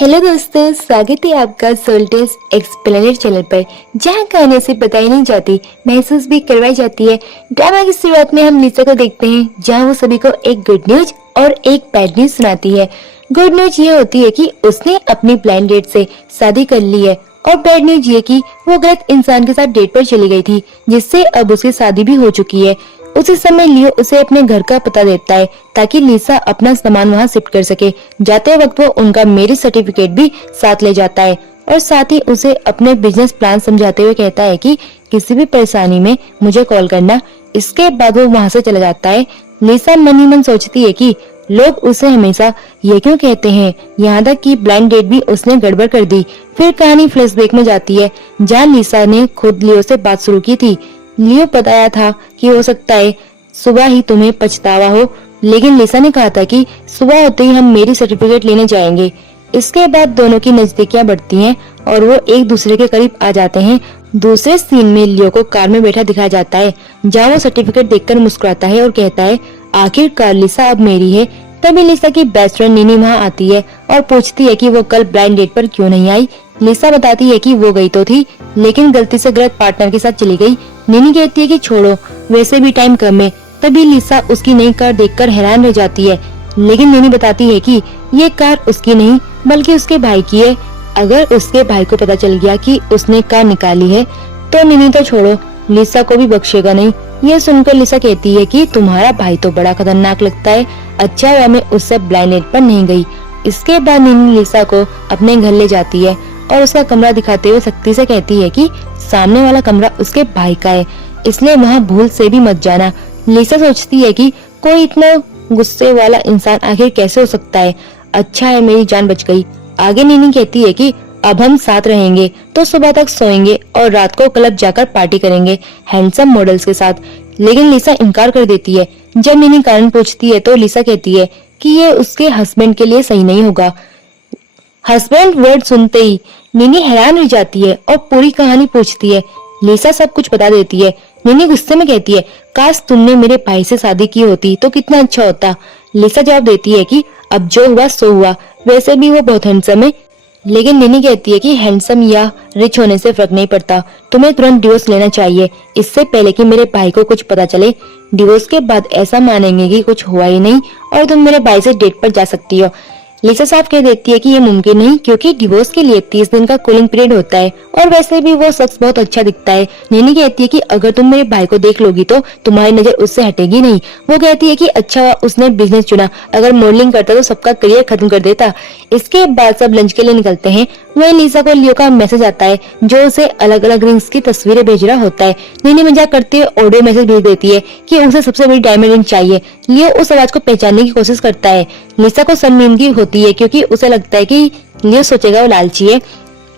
Hello दोस्तों, स्वागत है आपका सोल टेस्ट एक्सप्लेनर चैनल पर, जहां कहानी से बताई नहीं जाती, महसूस भी करवाई जाती है। ड्रामा की शुरुआत में हम लिसा को देखते हैं, जहां वो सभी को एक गुड न्यूज और एक बैड न्यूज सुनाती है। गुड न्यूज ये होती है कि उसने अपनी ब्लाइंड डेट से शादी कर ली है, और बैड न्यूज ये कि वो गलत इंसान के साथ डेट पर चली गई थी, जिससे अब उसकी शादी भी हो चुकी है। उसी समय लियो उसे अपने घर का पता देता है ताकि लिसा अपना सामान वहां शिफ्ट कर सके। जाते वक्त वो उनका मैरिज सर्टिफिकेट भी साथ ले जाता है और साथ ही उसे अपने बिजनेस प्लान समझाते हुए कहता है कि किसी भी परेशानी में मुझे कॉल करना। इसके बाद वो वहां से चला जाता है। लिसा मन ही मन सोचती है कि लोग उसे हमेशा ये क्यों कहते हैं, यहाँ तक कि ब्लाइंड डेट भी उसने गड़बड़ कर दी। फिर कहानी फ्लैशबैक में जाती है, जहाँ लिसा ने खुद लियो से बात शुरू की थी। लियो बताया था कि हो सकता है सुबह ही तुम्हें पछतावा हो, लेकिन लिसा ने कहा था कि सुबह होते ही हम मेरी सर्टिफिकेट लेने जाएंगे। इसके बाद दोनों की नजदीकियां बढ़ती हैं और वो एक दूसरे के करीब आ जाते हैं। दूसरे सीन में लियो को कार में बैठा दिखाया जाता है, जहाँ वो सर्टिफिकेट देखकर मुस्कुराता है और कहता है आखिरकार लिसा अब मेरी है। तभी लिसा की बेस्ट फ्रेंड निनी वहाँ आती है और पूछती है कि वो कल ब्लाइंड डेट पर क्यों नहीं आई। लिसा बताती है कि वो गई तो थी, लेकिन गलती से गलत पार्टनर के साथ चली गई। निनी कहती है कि छोड़ो, वैसे भी टाइम कम है। तभी लिसा उसकी नई कार देखकर हैरान रह जाती है, लेकिन निनी बताती है कि ये कार उसकी नहीं बल्कि उसके भाई की है। अगर उसके भाई को पता चल गया कि उसने कार निकाली है तो निनी तो छोड़ो, लिसा को भी बख्शेगा नहीं। ये सुनकर लिसा कहती है कि तुम्हारा भाई तो बड़ा खतरनाक लगता है, अच्छा हुआ मैं उससे ब्लाइंड डेट पर नहीं गई। इसके बाद निनी लिसा को अपने घर ले जाती है और उसका कमरा दिखाते हुए सख्ती से कहती है कि सामने वाला कमरा उसके भाई का है, इसलिए वहाँ भूल से भी मत जाना। लिसा सोचती है कि कोई इतना गुस्से वाला इंसान आखिर कैसे हो सकता है। अच्छा है मेरी जान बच गई। आगे नीनी कहती है कि अब हम साथ रहेंगे तो सुबह तक सोएंगे और रात को क्लब जाकर पार्टी करेंगे हैंडसम मॉडल्स के साथ। लेकिन लिसा इनकार कर देती है। जब नीनी कारण पूछती है तो लिसा कहती है कि ये उसके हस्बैंड के लिए सही नहीं होगा। हस्बैंड वर्ड सुनते ही निनी हैरान हो जाती है और पूरी कहानी पूछती है। लिसा सब कुछ बता देती है। निनी गुस्से में कहती है काश तुमने मेरे भाई से शादी की होती तो कितना अच्छा होता। लिसा जवाब देती है कि अब जो हुआ सो हुआ, वैसे भी वो बहुत हैंडसम है। लेकिन निनी कहती है कि हैंडसम या रिच होने से फर्क नहीं पड़ता, तुम्हें तुरंत डिवोर्स लेना चाहिए, इससे पहले कि मेरे भाई को कुछ पता चले। डिवोर्स के बाद ऐसा मानेंगे कि कुछ हुआ ही नहीं और तुम मेरे भाई से डेट पर जा सकती हो। लिसा साफ कह देती है कि ये मुमकिन नहीं, क्योंकि डिवोर्स के लिए 30 दिन का कूलिंग पीरियड होता है और वैसे भी वो शख्स बहुत अच्छा दिखता है। निनी कहती है कि अगर तुम मेरे भाई को देख लोगी तो तुम्हारी नजर उससे हटेगी नहीं। वो कहती है कि अच्छा उसने बिजनेस चुना, अगर मॉडलिंग करता तो सबका करियर खत्म कर देता। इसके बाद सब लंच के लिए निकलते हैं। वहीं लिसा को लियो का मैसेज आता है, जो उसे अलग अलग रिंग्स की तस्वीरें भेज रहा होता है। निनी मजाक करते हुए ऑडियो मैसेज भेज देती है कि उसे सबसे बड़ी डायमंड रिंग चाहिए। लियो उस आवाज को पहचानने की कोशिश करता है। लिसा को शर्मिंदगी होती है, क्योंकि उसे लगता है कि लियो सोचेगा वो लालची है।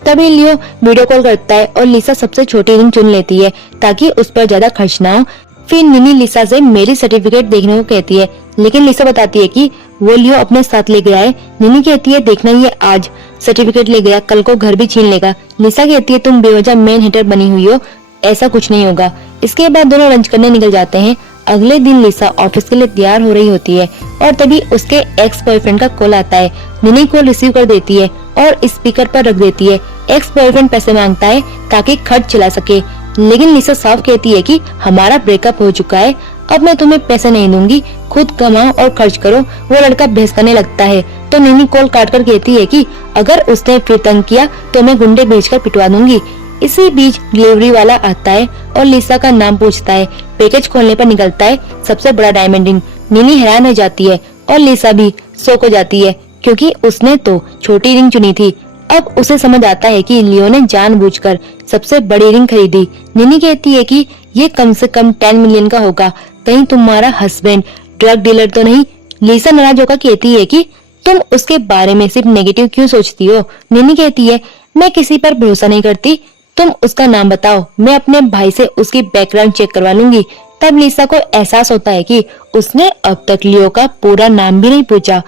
तभी लियो वीडियो कॉल करता है और लिसा सबसे छोटी रिंग चुन लेती है ताकि उस पर ज्यादा खर्च ना हो। फिर निनी लिसा से मेरी सर्टिफिकेट देखने को कहती है, लेकिन लिसा बताती है कि वो लियो अपने साथ ले गया है। निनी कहती है देखना, ये आज सर्टिफिकेट ले गया, कल को घर भी छीन लेगा। लिसा कहती है तुम बेवजह मेन हेटर बनी हुई हो, ऐसा कुछ नहीं होगा। इसके बाद दोनों लंच करने निकल जाते हैं। अगले दिन लिसा ऑफिस के लिए तैयार हो रही होती है और तभी उसके एक्स बॉयफ्रेंड का कॉल आता है। निनी कॉल रिसीव कर देती है और स्पीकर पर रख देती है। एक्स बॉयफ्रेंड पैसे मांगता है ताकि खर्च चला सके, लेकिन लिसा साफ कहती है कि हमारा ब्रेकअप हो चुका है, अब मैं तुम्हें पैसे नहीं दूंगी, खुद कमाओ और खर्च करो। वो लड़का बहस करने लगता है तो निनी कॉल काट कर कहती है कि अगर उसने फिर तंग किया तो मैं गुंडे भेजकर पिटवा दूंगी। इसी बीच डिलीवरी वाला आता है और लिसा का नाम पूछता है। पैकेज खोलने पर निकलता है सबसे बड़ा डायमंड रिंग। निनी हैरान हो जाती है और लिसा भी शॉक हो जाती है, क्योंकि उसने तो छोटी रिंग चुनी थी। अब उसे समझ आता है कि लियो ने जानबूझकर सबसे बड़ी रिंग खरीदी। निनी कहती है कि ये कम से कम 10 मिलियन का होगा, कहीं तुम्हारा हस्बैंड ड्रग डीलर तो नहीं। लिसा नाराज होकर कहती है कि तुम उसके बारे में सिर्फ नेगेटिव क्यों सोचती हो। निनी कहती है मैं किसी पर भरोसा नहीं करती, तुम उसका नाम बताओ, मैं अपने भाई से उसकी बैकग्राउंड चेक करवा लूंगी। तब लिसा को एहसास होता है कि उसने अब तक लियो का पूरा नाम भी नहीं पूछा।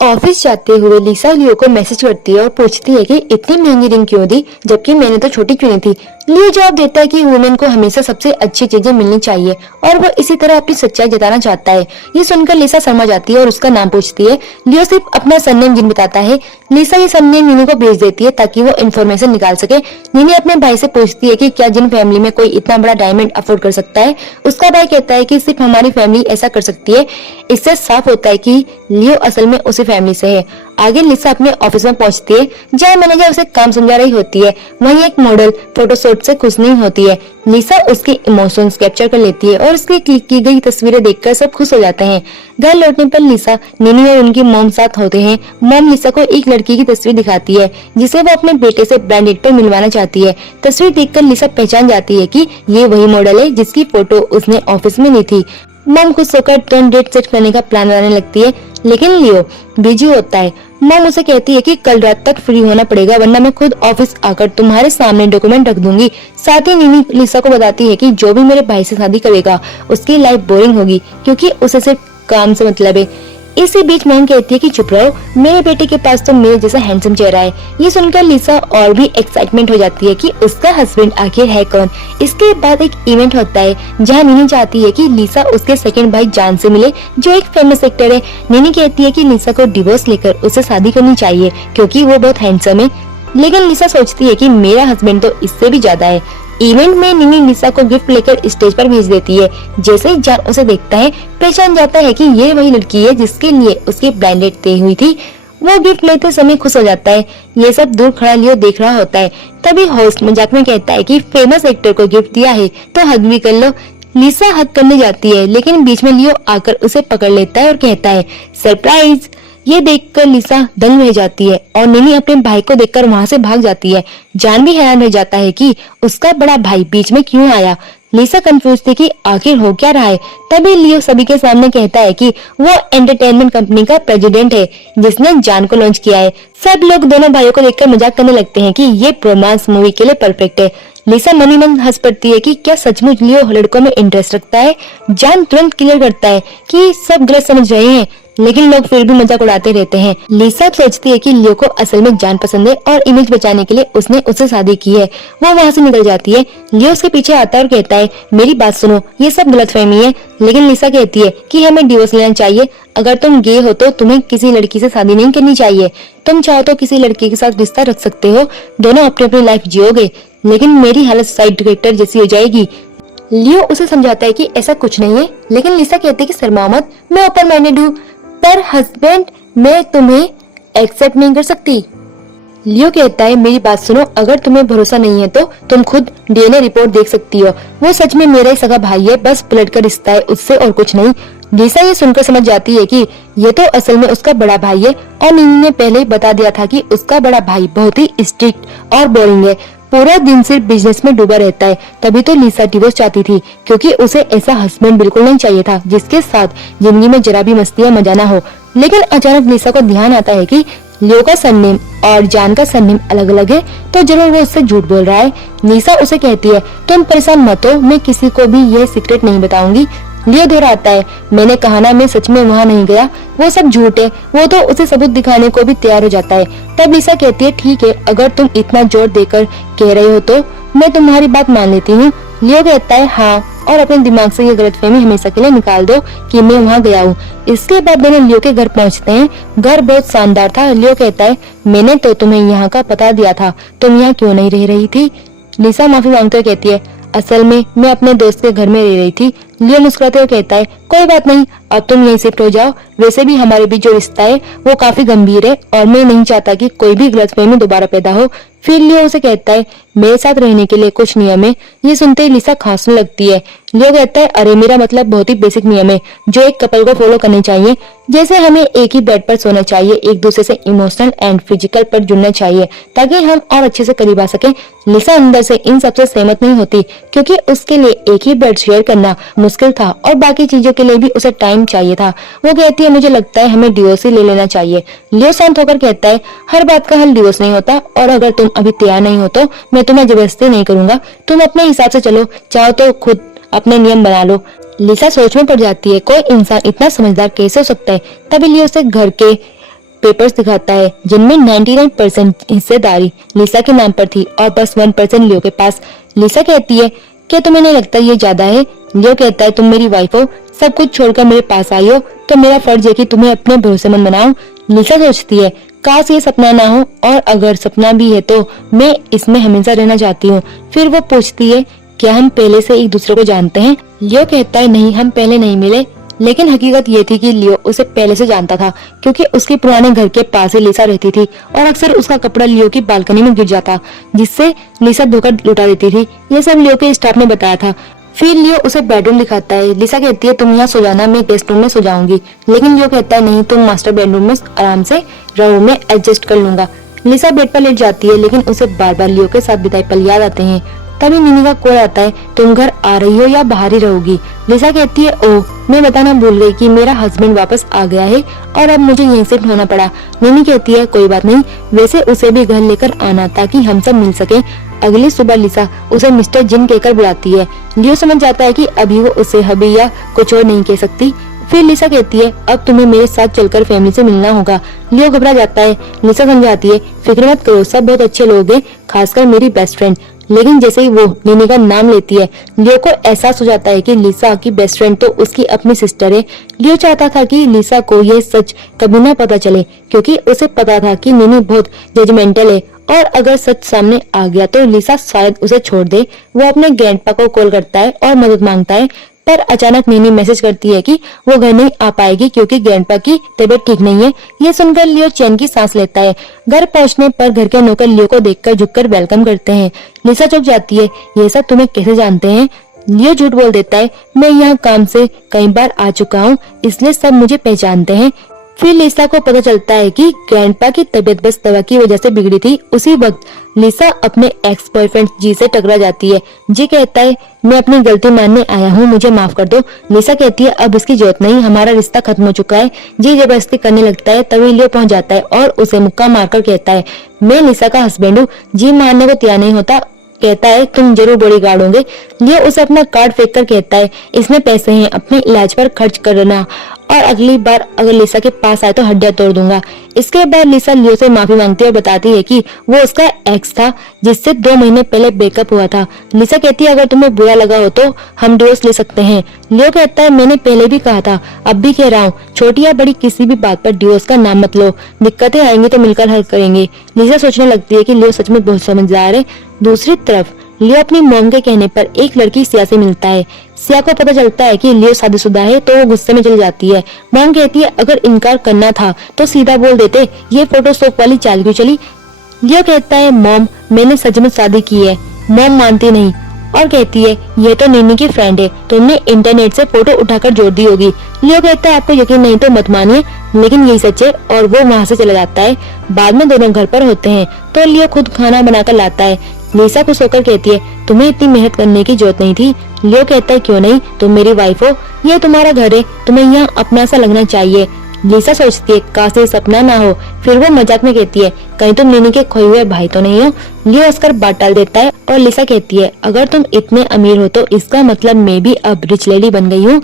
ऑफिस जाते हुए लिसा लियो को मैसेज करती है और पूछती है कि इतनी महंगी रिंग क्यों दी, जबकि मैंने तो छोटी चुनी थी। लियो जवाब देता है कि वुमेन को हमेशा सबसे अच्छी चीजें मिलनी चाहिए और वो इसी तरह अपनी सच्चाई जताना चाहता है। ये सुनकर लिसा शर्मा जाती है और उसका नाम पूछती है। लियो सिर्फ अपना सरनेम जिन बताता है। लिसा ये सरनेम नीनी को भेज देती है ताकि वो इन्फॉर्मेशन निकाल सके। नीनी अपने भाई से पूछती है कि क्या जिन फैमिली में कोई इतना बड़ा डायमंड अफोर्ड कर सकता है। उसका भाई कहता है कि सिर्फ हमारी फैमिली ऐसा कर सकती है। इससे साफ होता है कि लियो असल में उसी फैमिली से है। आगे लिसा अपने ऑफिस में पहुंचती है जहाँ मैनेजर उसे काम समझा रही होती है। वहीं एक मॉडल फोटोशूट से खुश नहीं होती है। लिसा उसके इमोशंस कैप्चर कर लेती है और उसकी क्लिक की गई तस्वीरें देखकर सब खुश हो जाते हैं। घर लौटने पर लिसा, नीनी और उनकी मॉम साथ होते हैं। मॉम लिसा को एक लड़की की तस्वीर दिखाती है जिसे वो अपने बेटे से ब्रांडेड पर मिलवाना चाहती है। तस्वीर देखकर लिसा पहचान जाती है कि ये वही मॉडल है जिसकी फोटो उसने ऑफिस में ली थी। मॉम खुश होकर टर्न डेट सेट करने का प्लान बनाने लगती है, लेकिन लियो बिजी होता है। मॉम उसे कहती है कि कल रात तक फ्री होना पड़ेगा वरना मैं खुद ऑफिस आकर तुम्हारे सामने डॉक्यूमेंट रख दूंगी। साथ ही नीनी लिसा को बताती है कि जो भी मेरे भाई से शादी करेगा उसकी लाइफ बोरिंग होगी क्योंकि उसे सिर्फ काम से मतलब है। इसी बीच मॉम कहती है कि चुप रहो, मेरे बेटे के पास तो मेरे जैसा हैंडसम चेहरा है। ये सुनकर लिसा और भी एक्साइटमेंट हो जाती है कि उसका हस्बैंड आखिर है कौन। इसके बाद एक इवेंट होता है जहां नीनी चाहती है कि लिसा उसके सेकंड भाई जान से मिले जो एक फेमस एक्टर है। नीनी कहती है कि लिसा को डिवोर्स लेकर उससे शादी करनी चाहिए क्योंकि वो बहुत हैंडसम है, लेकिन लिसा सोचती है कि मेरा हस्बैंड तो इससे भी ज्यादा है। इवेंट में नीनी लिसा को गिफ्ट लेकर स्टेज पर भेज देती है। जैसे ही जान उसे देखता है पहचान जाता है कि ये वही लड़की है जिसके लिए उसकी ब्रांडेड तय हुई थी। वो गिफ्ट लेते समय खुश हो जाता है। ये सब दूर खड़ा लियो देख रहा होता है। तभी होस्ट मजाक में कहता है कि फेमस एक्टर को गिफ्ट दिया है तो हग भी कर लो। लिसा हग करने जाती है लेकिन बीच में लियो आकर उसे पकड़ लेता है और कहता है सरप्राइज। ये देखकर लिसा दंग रह जाती है और नीनी अपने भाई को देखकर वहाँ से भाग जाती है। जान भी हैरान रह जाता है कि उसका बड़ा भाई बीच में क्यों आया। लिसा कंफ्यूज थी कि आखिर हो क्या रहा है। तभी लियो सभी के सामने कहता है कि वो एंटरटेनमेंट कंपनी का प्रेसिडेंट है जिसने जान को लॉन्च किया है। सब लोग दोनों भाइयों को देखकर मजाक करने लगते हैं कि ये रोमांस मूवी के लिए परफेक्ट है। लिसा मनी मन हंस पड़ती है कि क्या सचमुच लियो लड़कों में इंटरेस्ट रखता है। जान तुरंत क्लियर करता है कि सब गलत समझ रहे हैं, लेकिन लोग फिर भी मजाक उड़ाते रहते हैं। लिसा सोचती है कि लियो को असल में जान पसंद है और इमेज बचाने के लिए उसने उससे शादी की है। वो वहाँ से निकल जाती है। लियो उसके पीछे आता है और कहता है मेरी बात सुनो, ये सब गलतफहमी है। लेकिन लिसा कहती है कि हमें डिवोर्स लेना चाहिए। अगर तुम गे हो तो तुम्हें किसी लड़की से शादी नहीं करनी चाहिए। तुम चाहो तो किसी लड़की के साथ रिश्ता रख सकते हो, दोनों अपनी अपनी लाइफ जियोगे, लेकिन मेरी हालत साइड कैरेक्टर जैसी हो जाएगी। लियो उसे समझाता है कि ऐसा कुछ नहीं है, लेकिन लिसा कहती है कि शर्माओ मत, मैं ओपन माइंडेड हूँ, पर हस्बैंड मैं तुम्हें एक्सेप्ट नहीं कर सकती। लियो कहता है मेरी बात सुनो, अगर तुम्हें भरोसा नहीं है तो तुम खुद डीएनए रिपोर्ट देख सकती हो। वो सच में मेरा ही सगा भाई है, बस ब्लड का रिश्ता है, उससे और कुछ नहीं। लिसा ये सुनकर समझ जाती है कि ये तो असल में उसका बड़ा भाई है और नीनी ने पहले ही बता दिया था कि उसका बड़ा भाई बहुत ही स्ट्रिक्ट और बोरिंग है, पूरा दिन सिर्फ बिजनेस में डूबा रहता है। तभी तो लिसा डिवोर्स चाहती थी क्योंकि उसे ऐसा हस्बैंड बिल्कुल नहीं चाहिए था जिसके साथ जिंदगी में जरा भी मस्ती या मजा ना हो। लेकिन अचानक लिसा को ध्यान आता है कि लियो का सरनेम और जान का सरनेम अलग अलग है, तो जरूर वो उससे झूठ बोल रहा है। लिसा उसे कहती है तुम परेशान मत हो, मैं किसी को भी ये सीक्रेट नहीं बताऊंगी। लियो दोहराता है मैंने कहा ना, मैं सच में वहाँ नहीं गया, वो सब झूठ है। वो तो उसे सबूत दिखाने को भी तैयार हो जाता है। तब लिसा कहती है ठीक है, अगर तुम इतना जोर देकर कह रहे हो तो मैं तुम्हारी बात मान लेती हूँ। लियो कहता है हाँ, और अपने दिमाग से ये गलतफहमी हमेशा के लिए निकाल दो कि मैं वहाँ गया हूँ। इसके बाद दोनों लियो के घर पहुँचते हैं। घर बहुत शानदार था। लियो कहता है मैंने तो तुम्हें यहाँ का पता दिया था, तुम यहाँ क्यों नहीं रह रही थी। लिसा माफी मांगते हुए कहती है असल में मैं अपने दोस्त के घर में रह रही थी। लियो मुस्कुराते हुए कहता है कोई बात नहीं, अब तुम यहीं शिफ्ट हो जाओ। वैसे भी हमारे बीच जो रिश्ता है वो काफी गंभीर है और मैं नहीं चाहता कि कोई भी गलतफहमी दोबारा पैदा हो। फिर लियो उसे कहता है मेरे साथ रहने के लिए कुछ नियम है। ये सुनते ही लिसा खांसने लगती है। लियो कहता है अरे मेरा मतलब बहुत ही बेसिक नियम है जो एक कपल को फॉलो करने चाहिए, जैसे हमें एक ही बेड पर सोना चाहिए, एक दूसरे से इमोशनल एंड फिजिकल पर जुड़ना चाहिए ताकि हम और अच्छे से करीब आ सके। लिसा अंदर से इन सबसे सहमत नहीं होती क्योंकि उसके लिए एक ही बेड शेयर करना मुश्किल था और बाकी चीजों के लिए भी उसे टाइम चाहिए था। वो कहती है मुझे लगता है हमें डिवोर्स ही ले लेना चाहिए। लियो शांत होकर कहता है हर बात का हल डिवोर्स नहीं होता, और अगर तुम अभी तैयार नहीं हो तो मैं तुम्हें जबरदस्ती नहीं करूंगा, तुम अपने हिसाब से चलो, चाहो तो खुद अपने नियम बना लो। लिसा सोच में पड़ जाती है कोई इंसान इतना समझदार कैसे हो सकता है। तभी लियो से घर के पेपर्स दिखाता है जिनमें 99% हिस्सेदारी लिसा के नाम पर थी और बस 1% लियो के पास। लिसा कहती है क्या तुम्हें नहीं लगता ये ज्यादा है? लियो कहता है तुम मेरी वाइफ हो, सब कुछ छोड़कर मेरे पास आई हो तो मेरा फर्ज है कि तुम्हें अपने भरोसेमंद बनाऊं। लिसा सोचती है काश ये सपना ना हो, और अगर सपना भी है तो मैं इसमें हमेशा रहना चाहती हूँ। फिर वो पूछती है क्या हम पहले से एक दूसरे को जानते हैं? लियो कहता है नहीं, हम पहले नहीं मिले, लेकिन हकीकत ये थी कि लियो उसे पहले से जानता था क्योंकि उसके पुराने घर के पास ही लिसा रहती थी और अक्सर उसका कपड़ा लियो की बालकनी में गिर जाता जिससे लिसा धोखा लुटा देती थी। ये सब लियो के स्टाफ ने बताया था। फिर लियो उसे बेडरूम दिखाता है। लिसा कहती है तुम यहाँ सो जाना, मैं गेस्ट रूम में सो जाऊंगी, लेकिन लियो कहता है नहीं, तुम मास्टर बेडरूम में आराम से रहो, मैं एडजस्ट कर लूंगा। लिसा बेड पर लेट जाती है लेकिन उसे बार बार लियो के साथ बिताए पल याद आते हैं। तभी निनी का कॉल आता है तुम घर आ रही हो या बाहर ही रहोगी? लिसा कहती है ओह, मैं बताना भूल गई कि मेरा हस्बैंड वापस आ गया है और अब मुझे यहीं शिफ्ट होना पड़ा। निनी कहती है कोई बात नहीं, वैसे उसे भी घर लेकर आना ताकि हम सब मिल सके। अगली सुबह लिसा उसे मिस्टर जिन कहकर बुलाती है। लियो समझ जाता है कि अभी वो उसे हबी या कुछ और नहीं कह सकती। फिर लिसा कहती है अब तुम्हें मेरे साथ चलकर फैमिली से मिलना होगा। लियो घबरा जाता है। लिसा समझाती है फिक्र मत करो, सब बहुत अच्छे लोग हैं, खासकर मेरी बेस्ट फ्रेंड। लेकिन जैसे ही वो निनी का नाम लेती है लियो को एहसास हो जाता है कि लिसा की बेस्ट फ्रेंड तो उसकी अपनी सिस्टर है। लियो चाहता था कि लिसा को ये सच कभी ना पता चले क्योंकि उसे पता था कि निनी बहुत जजमेंटल है और अगर सच सामने आ गया तो लिसा शायद उसे छोड़ दे। वो अपने ग्रैंडपा को कॉल करता है और मदद मांगता है, पर अचानक निनी मैसेज करती है कि वो घर नहीं आ पाएगी क्योंकि ग्रैंडपा की तबीयत ठीक नहीं है। ये सुनकर लियो चैन की सांस लेता है। घर पहुंचने पर घर के नौकर लियो को देखकर झुककर वेलकम करते हैं। लिसा चौंक जाती है, ये सब तुम्हें कैसे जानते हैं? लियो झूठ बोल देता है, मैं यहाँ काम से कई बार आ चुका हूँ इसलिए सब मुझे पहचानते हैं। फिर लिसा को पता चलता है कि ग्रैंडपा की तबीयत बस दवा की वजह से बिगड़ी थी। उसी वक्त लिसा अपने एक्स बॉयफ्रेंड जी से टकरा जाती है। जी कहता है मैं अपनी गलती मानने आया हूँ, मुझे माफ कर दो। लिसा कहती है अब इसकी जरूरत नहीं, हमारा रिश्ता खत्म हो चुका है। जी जबरदस्ती करने लगता है, तभी लियो पहुंच जाता है और उसे मुक्का मारकर कहता है मैं लिसा का हस्बैंड हूँ। जी मानने को तैयार नहीं होता, कहता है तुम जरूर बॉडीगार्ड होंगे। लियो उसे अपना कार्ड फेंक कर कहता है इसमें पैसे हैं, अपने इलाज पर खर्च करना और अगली बार अगर लिसा के पास आए तो हड्डियां तोड़ दूंगा। इसके बाद लिसा लियो से माफी मांगती है और बताती है कि वो उसका एक्स था जिससे 2 महीने पहले ब्रेकअप हुआ था। लिसा कहती है अगर तुम्हें बुरा लगा हो तो हम डिवोर्स ले सकते हैं। लियो कहता है मैंने पहले भी कहा था, अब भी कह रहा हूँ, छोटी या बड़ी किसी भी बात पर डिवोर्स का नाम मत लो, दिक्कतें आएंगी तो मिलकर हल करेंगे। लिसा सोचने लगती है कि लियो सच में बहुत समझदार है। दूसरी तरफ लियो अपनी मॉम के कहने पर एक लड़की सिया से मिलता है। सिया को पता चलता है कि लियो शादीशुदा है तो वो गुस्से में चली जाती है। मॉम कहती है अगर इनकार करना था तो सीधा बोल देते, ये फोटो शॉप वाली चाल क्यों चली? लियो कहता है मॉम मैंने सच में शादी की है। मॉम मानती नहीं और कहती है ये तो निनी की फ्रेंड है, तुमने इंटरनेट से फोटो उठाकर जोड़ दी होगी। लियो कहता है आपको यकीन नहीं तो मत मानिए, लेकिन यही सच है, और वो वहाँ से चला जाता है। बाद में दोनों घर पर होते हैं तो लियो खुद खाना बनाकर लाता है। लिसा खुश होकर कहती है तुम्हें इतनी मेहनत करने की जरूरत नहीं थी। लियो कहता है क्यों नहीं, तुम मेरी वाइफ हो, ये तुम्हारा घर है, तुम्हें यहाँ अपना सा लगना चाहिए। लिसा सोचती है काश ये सपना ना हो। फिर वो मजाक में कहती है कहीं तुम निनी के खोए हुए भाई तो नहीं हो। लियो हंसकर बात टाल देता है और लिसा कहती है अगर तुम इतने अमीर हो तो इसका मतलब मैं भी अब रिच लेडी बन गई हूँ।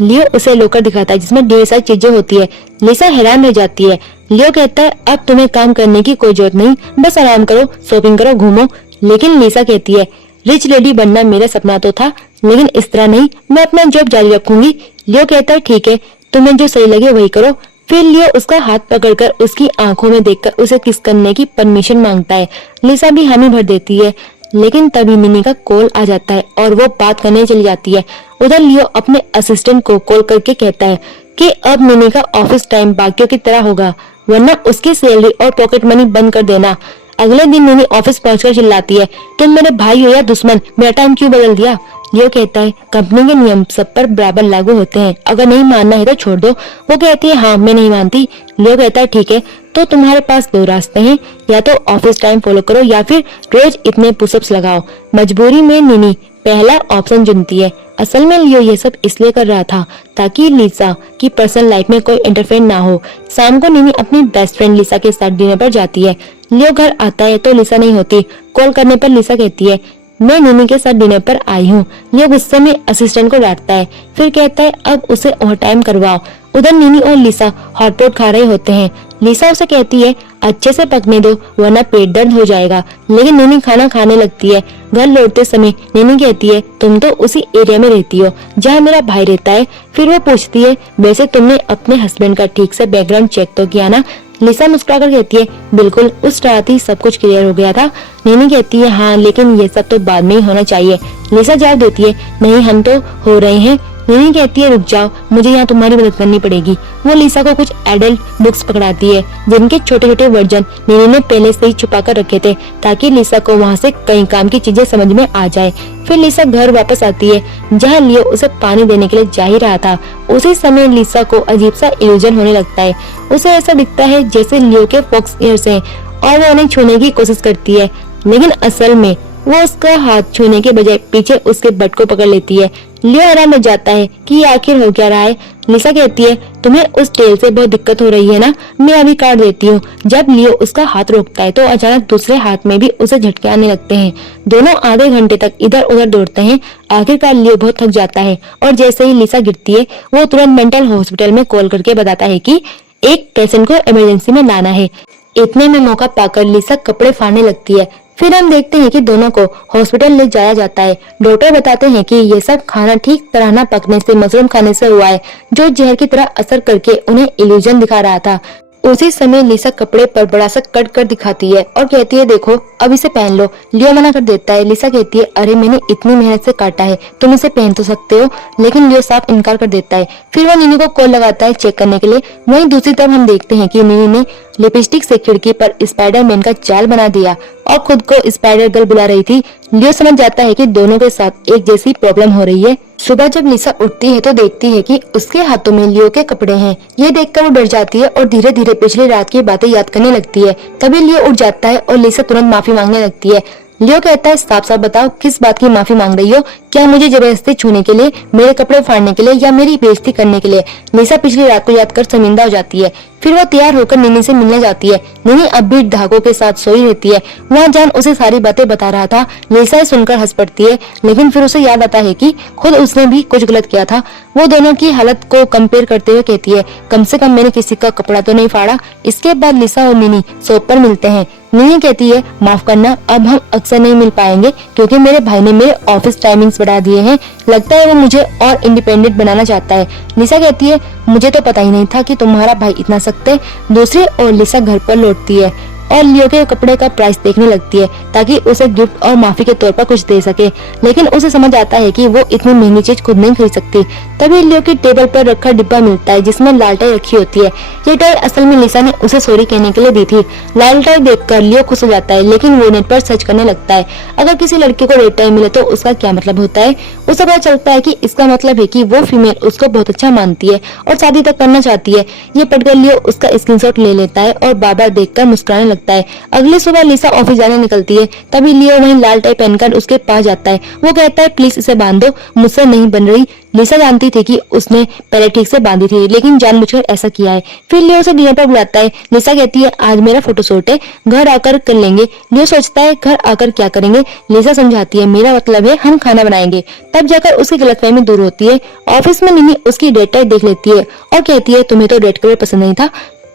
लियो उसे लॉकर दिखाता है जिसमें ढेर सारी चीजें होती है। लिसा हैरान रह जाती है। लियो कहता है अब तुम्हें काम करने की कोई जरूरत नहीं, बस आराम करो, शॉपिंग करो, घूमो। लेकिन लिसा कहती है रिच लेडी बनना मेरा सपना तो था, लेकिन इस तरह नहीं, मैं अपना जॉब जारी रखूंगी। लियो कहता है ठीक है, तुम्हें जो सही लगे वही करो। फिर लियो उसका हाथ पकड़कर उसकी आंखों में देखकर उसे किस करने की परमिशन मांगता है। लिसा भी हामी भर देती है, लेकिन तभी निनी का कॉल आ जाता है और वो बात करने चली जाती है। उधर लियो अपने असिस्टेंट को कॉल करके कहता है कि अब निनी का ऑफिस टाइम बाकियों की तरह होगा, वरना उसकी सैलरी और पॉकेट मनी बंद कर देना। अगले दिन निनी ऑफिस पहुंचकर चिल्लाती है तुम मेरे भाई हो या दुश्मन, मेरा टाइम क्यों बदल दिया? लियो कहता है कंपनी के नियम सब पर बराबर लागू होते हैं, अगर नहीं मानना है तो छोड़ दो। वो कहती है हाँ मैं नहीं मानती। लियो कहता है ठीक है, तो तुम्हारे पास 2 रास्ते हैं, या तो ऑफिस टाइम फॉलो करो या फिर रोज इतने पुशअप्स लगाओ। मजबूरी में निनी पहला ऑप्शन चुनती है। असल में लियो ये सब इसलिए कर रहा था ताकि लिसा की पर्सनल लाइफ में कोई इंटरफेयर ना हो। शाम को निनी अपनी बेस्ट फ्रेंड लिसा के साथ डिनर पर जाती है। लियो घर आता है तो लिसा नहीं होती। कॉल करने पर लिसा कहती है मैं निनी के साथ डिनर पर आई हूँ। लियो गुस्से में असिस्टेंट को डांटता है, फिर कहता है अब उसे ओवर टाइम करवाओ उधर नीनी और लिसा हॉटपॉट खा रहे होते हैं। लिसा उसे कहती है अच्छे से पकने दो वरना पेट दर्द हो जाएगा, लेकिन नीनी खाना खाने लगती है। घर लौटते समय नीनी कहती है तुम तो उसी एरिया में रहती हो जहाँ मेरा भाई रहता है। फिर वो पूछती है वैसे तुमने अपने हस्बैंड का ठीक से बैकग्राउंड चेक तो किया ना? लिसा मुस्कुराकर कहती है बिल्कुल, उस रात ही सब कुछ क्लियर हो गया था। नीनी कहती है हाँ, लेकिन ये सब तो बाद में ही होना चाहिए। लिसा जवाब देती है नहीं, हम तो हो रहे हैं। नीनी कहती है रुक जाओ, मुझे यहाँ तुम्हारी मदद करनी पड़ेगी। वो लिसा को कुछ एडल्ट बुक्स पकड़ाती है जिनके छोटे छोटे वर्जन नीनी ने पहले से ही छुपा कर रखे थे ताकि लिसा को वहाँ से कई काम की चीजें समझ में आ जाए। फिर लिसा घर वापस आती है जहाँ लियो उसे पानी देने के लिए जा ही रहा था। उसी समय लिसा को अजीब सा इल्यूजन होने लगता है। उसे ऐसा दिखता है जैसे लियो के फॉक्स ईयर्स हैं और वो उन्हें छूने की कोशिश करती है, लेकिन असल में वो उसका हाथ छूने के बजाय पीछे उसके बट को पकड़ लेती है। लियो हैरान हो जाता है कि ये आखिर हो क्या रहा है। लिसा कहती है तुम्हें उस टेल से बहुत दिक्कत हो रही है ना, मैं अभी काट देती हूँ। जब लियो उसका हाथ रोकता है तो अचानक दूसरे हाथ में भी उसे झटके आने लगते हैं। दोनों आधे घंटे तक इधर उधर दौड़ते हैं। आखिरकार लियो बहुत थक जाता है और जैसे ही लिसा गिरती है वो तुरंत मेंटल हॉस्पिटल में कॉल करके बताता है कि एक पेशेंट को इमरजेंसी में लाना है। इतने में मौका पाकर लिसा कपड़े फाड़ने लगती है। फिर हम देखते हैं कि दोनों को हॉस्पिटल ले जाया जाता है। डॉक्टर बताते हैं कि ये सब खाना ठीक तरह न पकने से, मशरूम खाने से हुआ है जो जहर की तरह असर करके उन्हें इल्यूजन दिखा रहा था। उसी समय लिसा कपड़े पर बड़ा सा कट कर दिखाती है और कहती है देखो अब इसे पहन लो। लियो मना कर देता है। लिसा कहती है अरे मैंने इतनी मेहनत से काटा है, तुम इसे पहन तो सकते हो, लेकिन लियो साफ इनकार कर देता है। फिर वो नीनी को कॉल लगाता है चेक करने के लिए। वहीं दूसरी तरफ हम देखते हैं कि नीनी ने लिपस्टिक से खिड़की पर स्पाइडरमैन का जाल बना दिया और खुद को स्पाइडर गर्ल बुला रही थी। लियो समझ जाता है कि दोनों के साथ एक जैसी प्रॉब्लम हो रही है। सुबह जब लिसा उठती है तो देखती है कि उसके हाथों में लियो के कपड़े हैं। ये देखकर वो डर जाती है और धीरे धीरे पिछली रात की बातें याद करने लगती है। तभी लियो उठ जाता है और लिसा तुरंत माफी मांगने लगती है। लियो कहता है साफ साफ बताओ किस बात की माफी मांग रही हो? क्या मुझे जबरदस्ती छूने के लिए, मेरे कपड़े फाड़ने के लिए या मेरी बेइज्जती करने के लिए? लिसा पिछली रात को याद कर शर्मिंदा हो जाती है। फिर वो तैयार होकर नीनी से मिलने जाती है। नीनी अब भी धागों के साथ सोई रहती है। वहाँ जान उसे सारी बातें बता रहा था। लिसा सुनकर हंस पड़ती है, लेकिन फिर उसे याद आता है कि खुद उसने भी कुछ गलत किया था। वो दोनों की हालत को कंपेयर करते हुए कहती है कम से कम मैंने किसी का कपड़ा तो नहीं फाड़ा। इसके बाद लिसा और नीनी शॉप पर मिलते हैं। नीनी कहती है माफ करना, अब हम अक्सर नहीं मिल पाएंगे क्योंकि मेरे भाई ने मेरे ऑफिस टाइमिंग्स बढ़ा दिए हैं। लगता है वो मुझे और इंडिपेंडेंट बनाना चाहता है। लिसा कहती है मुझे तो पता ही नहीं था कि तुम्हारा भाई इतना सख्त है। दूसरी ओर लिसा घर पर लौटती है और लियो के कपड़े का प्राइस देखने लगती है ताकि उसे गिफ्ट और माफी के तौर पर कुछ दे सके, लेकिन उसे समझ आता है कि वो इतनी महंगी चीज खुद नहीं खरीद सकती। तभी लियो की टेबल पर रखा डिब्बा मिलता है जिसमें लाल टाई रखी होती है। ये टाई असल में लिसा ने उसे सॉरी कहने के लिए दी थी। लाल टाई देखकर लियो खुश हो जाता है, लेकिन वो नेट पर सर्च करने लगता है अगर किसी लड़के को रेड टाई मिले तो उसका क्या मतलब होता है। उसे पता चलता है कि इसका मतलब है कि वो फीमेल उसको बहुत अच्छा मानती है और शादी तक करना चाहती है। ये पढ़कर लियो उसका स्क्रीनशॉट ले लेता है और बार बार देखकर मुस्कुराने लगता है। अगली सुबह लिसा ऑफिस जाने निकलती है। तभी लियो वहीं लाल टाई पहनकर उसके पास जाता है। वो कहता है प्लीज इसे बांध दो, मुझसे नहीं बन रही। लिसा जानती थी कि उसने पहले ठीक से बांधी थी, लेकिन जानबूझकर ऐसा किया है। फिर लियो उसे डिनर पर बुलाता है। लिसा कहती है आज मेरा फोटोशूट है, घर आकर कर लेंगे। लियो सोचता है घर आकर क्या करेंगे। लिसा समझाती है मेरा मतलब है हम खाना बनाएंगे। तब जाकर उसकी गलतफहमी दूर होती है। ऑफिस में नीनी उसकी रेड टाई देख लेती है और कहती है तुम्हें तो रेड कलर पसंद नहीं था,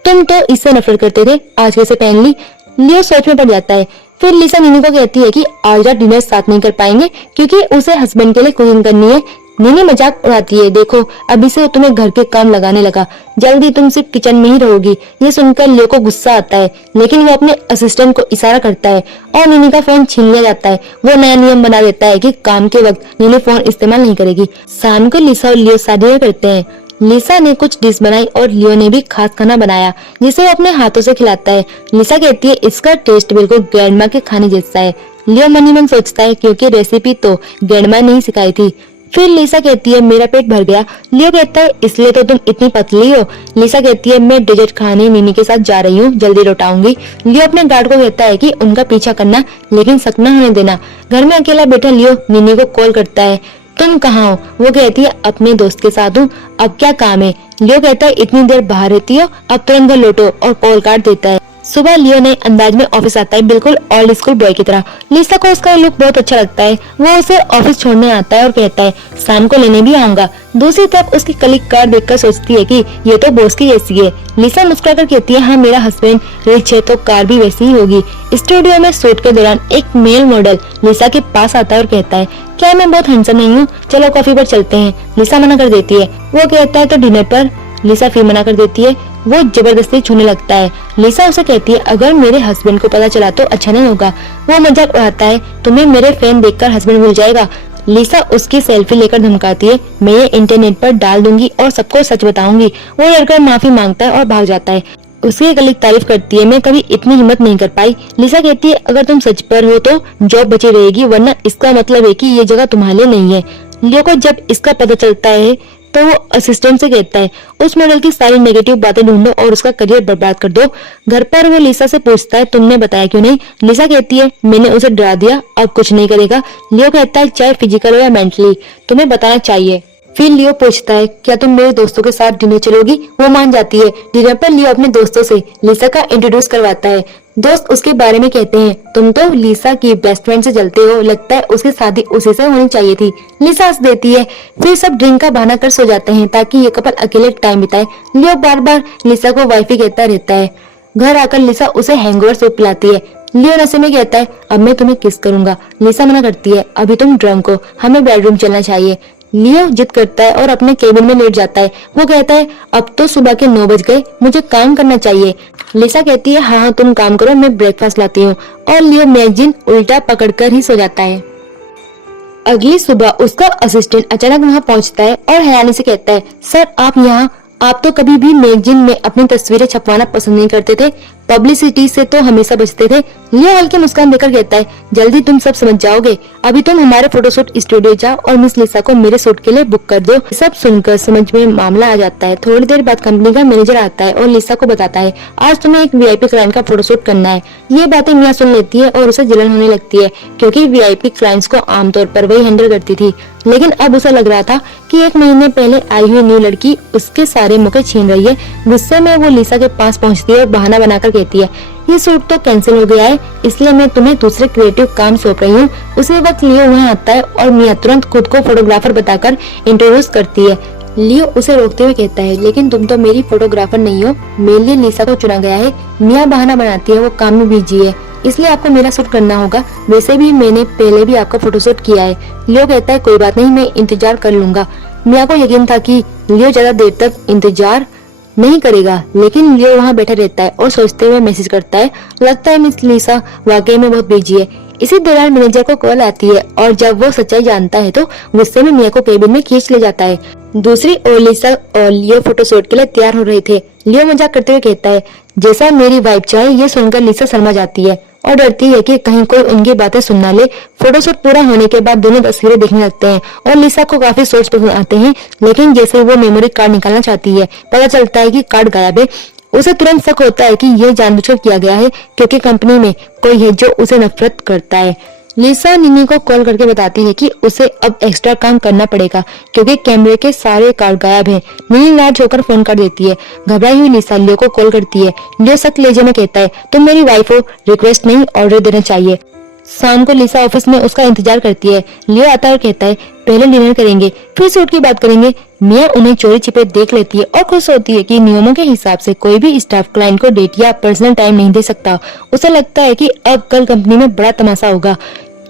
तुम तो इससे नफरत करते थे, आज कैसे पहन ली? लियो सोच में पड़ जाता है। फिर लिसा नीनी को कहती है कि आज रात डिनर साथ नहीं कर पाएंगे क्योंकि उसे हस्बैंड के लिए कुकिंग करनी है। नीनी मजाक उड़ाती है देखो अभी से तुम्हें घर के काम लगाने लगा, जल्दी तुम सिर्फ किचन में ही रहोगी। ये सुनकर लियो को गुस्सा आता है, लेकिन वो अपने असिस्टेंट को इशारा करता है और नीनी का फोन छीन लिया जाता है। वो नया नियम बना देता है कि काम के वक्त नीनी फोन इस्तेमाल नहीं करेगी। शाम को लिसा और लियो शादी करते हैं। लिसा ने कुछ डिश बनाई और लियो ने भी खास खाना बनाया जिसे वो अपने हाथों से खिलाता है। लिसा कहती है इसका टेस्ट बिल्कुल ग्रैंडमा के खाने जैसा है। लियो मन ही मन सोचता है क्योंकि रेसिपी तो ग्रैंडमा ने ही सिखाई थी। फिर लिसा कहती है मेरा पेट भर गया। लियो कहता है इसलिए तो तुम इतनी पतली हो। लिसा कहती है मैं डेजर्ट खाने नीनी के साथ जा रही हूँ, जल्दी लौट आऊंगी। लियो अपने गार्ड को कहता है कि उनका पीछा करना, लेकिन शक न होने देना। घर में अकेला बैठा लियो नीनी को कॉल करता है तुम कहाँ हो? वो कहती है अपने दोस्त के साथ हूँ, अब क्या काम है? लियो कहता है इतनी देर बाहर रहती हो, अब तुरंत घर लौटो और कॉल काट देता है। सुबह लियो नए अंदाज में ऑफिस आता है, बिल्कुल ओल्ड स्कूल बॉय की तरह। लिसा को उसका लुक बहुत अच्छा लगता है। वो उसे ऑफिस छोड़ने आता है और कहता है शाम को लेने भी आऊंगा। दूसरी तरफ उसकी कलीग कार देखकर सोचती है कि ये तो बॉस की जैसी है। लिसा मुस्कुराकर कहती है हाँ मेरा हस्बैंड रिच है तो कार भी वैसी ही होगी। स्टूडियो में शूट के दौरान एक मेल मॉडल लिसा के पास आता है और कहता है क्या मैं बहुत हैंडसम नहीं हूँ, चलो कॉफी पर चलते हैं। लिसा मना कर देती है। वो कहता है तो डिनर पर। लिसा फिर मना कर देती है। वो जबरदस्ती छूने लगता है। लिसा उसे कहती है अगर मेरे हस्बैंड को पता चला तो अच्छा नहीं होगा। वो मजाक उड़ाता है तुम्हें मेरे फैन देखकर हस्बैंड भूल जाएगा। लिसा उसकी सेल्फी लेकर धमकाती है मैं ये इंटरनेट पर डाल दूंगी और सबको सच बताऊंगी। वो डरकर माफी मांगता है और भाग जाता है। उसकी कलीग तारीफ करती है मैं कभी इतनी हिम्मत नहीं कर पाई। लिसा कहती है अगर तुम सच पर हो तो जॉब बची रहेगी, वरना इसका मतलब है कि ये जगह तुम्हारे लिए नहीं है। लियो को जब इसका पता चलता है तो वो असिस्टेंट से कहता है उस मॉडल की सारी नेगेटिव बातें ढूंढो और उसका करियर बर्बाद कर दो। घर पर वो लिसा से पूछता है तुमने बताया क्यों नहीं। लिसा कहती है मैंने उसे डरा दिया, अब कुछ नहीं करेगा। लियो कहता है चाहे फिजिकल हो या मेंटली तुम्हें बताना चाहिए। फिर लियो पूछता है क्या तुम मेरे दोस्तों के साथ डिनर चलोगी। वो मान जाती है। डिनर पर लियो अपने दोस्तों से लिसा का इंट्रोड्यूस करवाता है। दोस्त उसके बारे में कहते हैं तुम तो लिसा की बेस्ट फ्रेंड से जलते हो, लगता है उसकी शादी उसी से होनी चाहिए थी। लिसा हंस देती है। फिर सब ड्रिंक का बहाना कर सो जाते हैं ताकि ये कपल अकेले टाइम बिताए। लियो बार बार लिसा को वाइफी कहता रहता है। घर आकर लिसा उसे हैंगओवर सूप पिलाती है। लियो नशे में कहता है अब मैं तुम्हें किस करूंगा। लिसा मना करती है अभी तुम ड्रंक हो, हमें बेडरूम चलना चाहिए। लियो जिद करता है और अपने केबिन में लेट जाता है। वो कहता है अब तो सुबह के 9 बज गए, मुझे काम करना चाहिए। लिसा कहती है हाँ तुम काम करो, मैं ब्रेकफास्ट लाती हूँ। और लियो मैगजीन उल्टा पकड़कर ही सो जाता है। अगली सुबह उसका असिस्टेंट अचानक वहाँ पहुँचता है और हैरानी से कहता है सर आप यहाँ, आप तो कभी भी मैगजीन में अपनी तस्वीरें छपवाना पसंद नहीं करते थे, पब्लिसिटी से तो हमेशा बचते थे। लियो हल्के मुस्कान देकर कहता है जल्दी तुम सब समझ जाओगे, अभी तुम हमारे फोटोशूट स्टूडियो जाओ और मिस लिसा को मेरे शूट के लिए बुक कर दो। सब सुनकर समझ में मामला आ जाता है। थोड़ी देर बाद कंपनी का मैनेजर आता है और लिसा को बताता है आज तुम्हें एक वीआईपी क्लाइंट का फोटोशूट करना है। ये बातें मिया सुन लेती है और उसे जलन होने लगती है क्योंकि वीआईपी क्लाइंट्स को आमतौर पर वही हैंडल करती थी, लेकिन अब उसे लग रहा था कि 1 महीने पहले आई हुई न्यू लड़की उसके सारे मौके छीन रही है। गुस्से में वो लिसा के पास पहुंचती है और बहाना बनाकर कहती है ये शूट तो कैंसिल हो गया है, इसलिए मैं तुम्हें दूसरे क्रिएटिव काम सौंप रही हूँ। उसी वक्त लियो वहाँ आता है और मिया तुरंत खुद को फोटोग्राफर बताकर इंट्रोड्यूस करती है। लियो उसे रोकते हुए कहता है लेकिन तुम तो मेरी फोटोग्राफर नहीं हो, मेरे लिए लिसा को चुना गया है। मिया बहाना बनाती है वो काम में बिजी है, इसलिए आपको मेरा शूट करना होगा, वैसे भी मैंने पहले भी आपका फोटोशूट किया है। लियो कहता है कोई बात नहीं, मैं इंतजार कर लूंगा। मिया को यकीन था कि लियो ज्यादा देर तक इंतजार नहीं करेगा, लेकिन लियो वहाँ बैठा रहता है और सोचते हुए मैसेज करता है लगता है मिस लिसा वाकई में बहुत बिजी है। इसी दौरान मैनेजर को कॉल आती है और जब वो सच्चाई जानता है तो गुस्से में मिया को केबिन में खींच ले जाता है। दूसरी ओर लिसा और लियो फोटोशूट के लिए तैयार हो रहे थे। लियो मजाक करते हुए कहता है जैसा मेरी वाइफ चाहे। ये सुनकर लिसा शर्मा जाती है और डरती है कि कहीं कोई उनकी बातें सुन ना ले। फोटोशूट पूरा होने के बाद दोनों तस्वीरें देखने लगते हैं और लिसा को काफी सोच पसंद आते हैं, लेकिन जैसे वो मेमोरी कार्ड निकालना चाहती है पता चलता है कि कार्ड गायब है। उसे तुरंत शक होता है कि यह जानबूझकर किया गया है क्योंकि कंपनी में कोई है जो उसे नफरत करता है। लिसा निनी को कॉल करके बताती है कि उसे अब एक्स्ट्रा काम करना पड़ेगा क्योंकि कैमरे के सारे कार्ड गायब हैं। निनी नाराज होकर फोन कर देती है। घबराई हुई लिसा लियो को कॉल करती है। लियो सख्त लहजे में कहता है तुम मेरी वाइफ हो, रिक्वेस्ट नहीं ऑर्डर देना चाहिए। शाम को लिसा ऑफिस में उसका इंतजार करती है। लियो आता है और कहता है पहले डिनर करेंगे फिर सूट की बात करेंगे। मिया उन्हें चोरी छिपे देख लेती है और खुश होती है कि नियमों के हिसाब से कोई भी स्टाफ क्लाइंट को डेट या पर्सनल टाइम नहीं दे सकता। उसे लगता है कि अब कल कंपनी में बड़ा तमाशा होगा।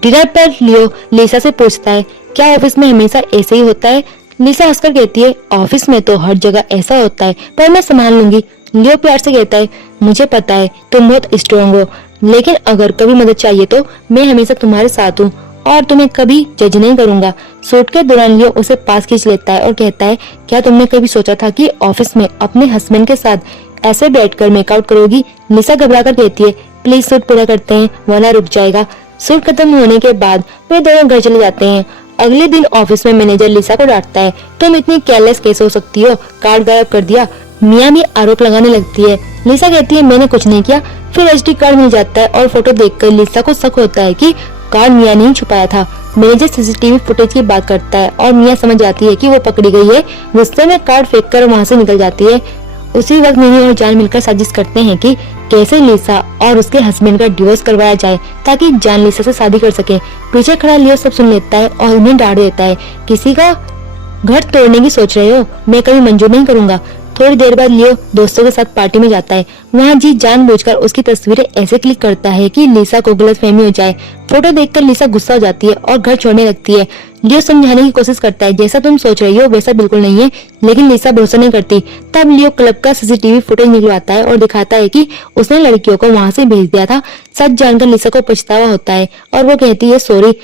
डिनर पर लियो लिसा से पूछता है क्या ऑफिस में हमेशा ऐसे ही होता है। लिसा हंसकर कहती है ऑफिस में तो हर जगह ऐसा होता है, पर मैं संभाल लूंगी। लियो प्यार से कहता है मुझे पता है तुम बहुत स्ट्रॉन्ग हो, लेकिन अगर कभी मदद चाहिए तो मैं हमेशा तुम्हारे साथ हूँ और तुम्हें कभी जज नहीं करूंगा। शूट के दौरान लियो उसे पास खींच लेता है और कहता है क्या तुमने कभी सोचा था कि ऑफिस में अपने हस्बैंड के साथ ऐसे बैठकर मेकआउट करोगी। लिसा घबराकर कहती है प्लीज शूट पूरा करते हैं वरना रुक जाएगा। शूट खत्म होने के बाद वे दोनों घर चले जाते हैं। अगले दिन ऑफिस में मैनेजर लिसा को डांटता है तुम इतनी केयरलेस कैसे हो सकती हो, कार्ड गायब कर दिया। मिया भी आरोप लगाने लगती है। लिसा कहती है मैंने कुछ नहीं किया। फिर एचडी कार्ड मिल जाता है और फोटो देखकर लिसा को शक होता है कि कार्ड मिया ने ही छुपाया था। मैनेजर सीसीटीवी फुटेज की बात करता है और मिया समझ जाती है कि वो पकड़ी गई है। गुस्से में कार्ड फेंक कर वहाँ से निकल जाती है उसी वक्त नीनी और जान मिलकर साजिश करते हैं कि कैसे लिसा और उसके हस्बैंड का डिवोर्स करवाया जाए ताकि जान लिसा से शादी कर सके। पीछे खड़ा लियो सब सुन लेता है और उन्हें डांट देता है, किसी का घर तोड़ने की सोच रहे हो, मैं कभी मंजूर नहीं करूंगा। थोड़ी देर बाद लियो दोस्तों के साथ पार्टी में जाता है। वहाँ जी जानबूझकर उसकी तस्वीरें ऐसे क्लिक करता है कि लिसा को गलतफहमी हो जाए। फोटो देखकर लिसा गुस्सा हो जाती है और घर छोड़ने लगती है। लियो समझाने की कोशिश करता है, जैसा तुम सोच रही हो वैसा बिल्कुल नहीं है, लेकिन लिसा भरोसा नहीं करती। तब लियो क्लब का सीसीटीवी फुटेज निकलवाता है और दिखाता है कि उसने लड़कियों को वहाँ से भेज दिया था। सच जानकर लिसा को पछतावा होता है और वो कहती है सॉरी।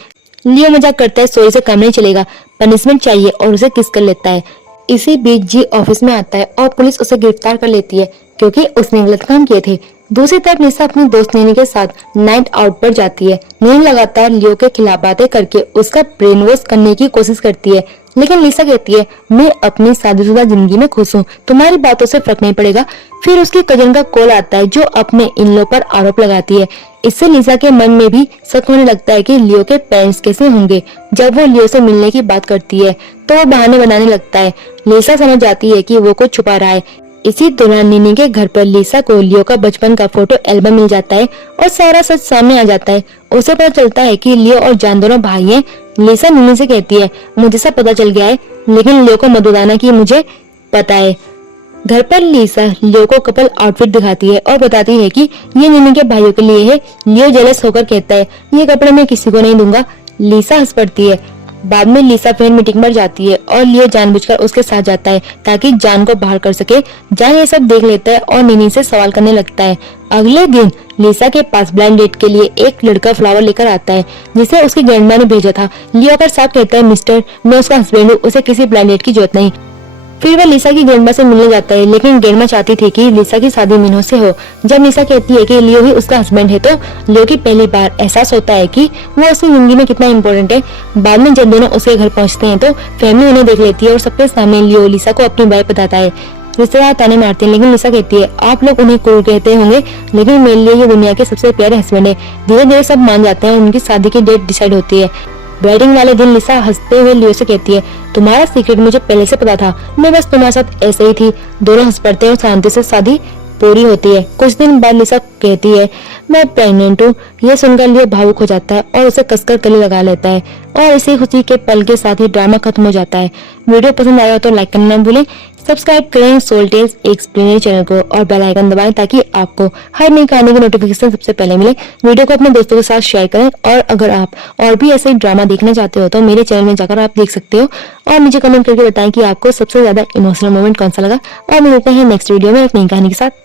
लियो मजाक करता है, सॉरी से काम नहीं चलेगा, पनिशमेंट चाहिए, और उसे किस कर लेता है। इसी बीच जी ऑफिस में आता है और पुलिस उसे गिरफ्तार कर लेती है क्योंकि उसने गलत काम किए थे। दूसरी तरफ लिसा अपनी दोस्त नैनी के साथ नाइट आउट पर जाती है। नैनी लगातार लियो के खिलाफ बातें करके उसका ब्रेन वॉश करने की कोशिश करती है, लेकिन लिसा कहती है मैं अपनी शादीशुदा जिंदगी में खुश हूँ, तुम्हारी बातों से फर्क नहीं पड़ेगा। फिर उसके कजन का कॉल आता है जो अपने इन लो पर आरोप लगाती है। इससे लिसा के मन में भी शक होने लगता है कि लियो के पेरेंट्स कैसे होंगे। जब वो लियो से मिलने की बात करती है तो वो बहाने बनाने लगता है। लिसा समझ जाती है कि वो कुछ छुपा रहा है। इसी दौरान नीनी के घर पर लिसा को लियो का बचपन का फोटो एल्बम मिल जाता है और सारा सच सामने आ जाता है। उसे पता चलता है कि लियो और जान दोनों भाई हैं। लिसा नीनी से कहती है मुझे सब पता चल गया है, लेकिन लियो को मत बताना कि मुझे पता है। घर पर लिसा लियो को कपल आउटफिट दिखाती है और बताती है कि ये नीनी के भाइयों के लिए है। लियो जेलस होकर कहता है ये कपड़े मैं किसी को नहीं दूंगा। लिसा हंस पड़ती है। बाद में लिसा फिर मीटिंग पर जाती है और लियो जानबूझकर उसके साथ जाता है ताकि जान को बाहर कर सके। जान ये सब देख लेता है और नीनी से सवाल करने लगता है। अगले दिन लिसा के पास ब्लाइंड डेट के लिए एक लड़का फ्लावर लेकर आता है जिसे उसकी ग्रैंडमा ने भेजा था। लियो आकर साफ कहता है मिस्टर मैं उसका हस्बैंड हूँ, उसे किसी ब्लाइंड डेट की जरूरत नहीं। फिर वह लिसा की ग्रैंडमा से मिलने जाता है, लेकिन ग्रैंडमा चाहती थी कि लिसा की शादी मीनू से हो। जब लिसा कहती है कि लियो ही उसका हस्बैंड है तो लियो की पहली बार एहसास होता है कि वो उसकी जिंदगी में कितना इम्पोर्टेंट है। बाद में जब दोनों उसके घर पहुंचते हैं तो फैमिली उन्हें देख लेती है और सबके सामने लियो लिसा को अपनी वाइफ बताता है। रिश्तेदार ताने मारते हैं, लेकिन लिसा कहती है आप लोग उन्हें क्रूर कहते होंगे, लेकिन मेरे लिए ये दुनिया के सबसे प्यारे हस्बैंड है। धीरे धीरे सब मान जाते हैं और उनकी शादी की डेट डिसाइड होती है। वेडिंग वाले दिन लिसा हंसते हुए लियो से कहती है तुम्हारा सीक्रेट मुझे पहले से पता था, मैं बस तुम्हारे साथ ऐसे ही थी। दोनों हंस पड़ते हैं और शांति से शादी पूरी होती है। कुछ दिन बाद लिसा कहती है मैं प्रेग्नेंट हूँ। यह सुनकर लियो भावुक हो जाता है और उसे कसकर गले लगा लेता है और इसी खुशी के पल के साथ ही ड्रामा खत्म हो जाता है। वीडियो पसंद आया हो तो लाइक करना न भूलें, सब्सक्राइब करें सोल टेल्स एक्सप्लेनर चैनल को और बेल आइकन दबाएं ताकि आपको हर नई कहानी की नोटिफिकेशन सबसे पहले मिले। वीडियो को अपने दोस्तों के साथ शेयर करें और अगर आप और भी ऐसे ड्रामा देखना चाहते हो तो मेरे चैनल में जाकर आप देख सकते हो और मुझे कमेंट करके बताएं कि आपको सबसे ज्यादा इमोशनल मोमेंट कौन सा लगा। और मिलते हैं नेक्स्ट वीडियो में एक नई कहानी के साथ।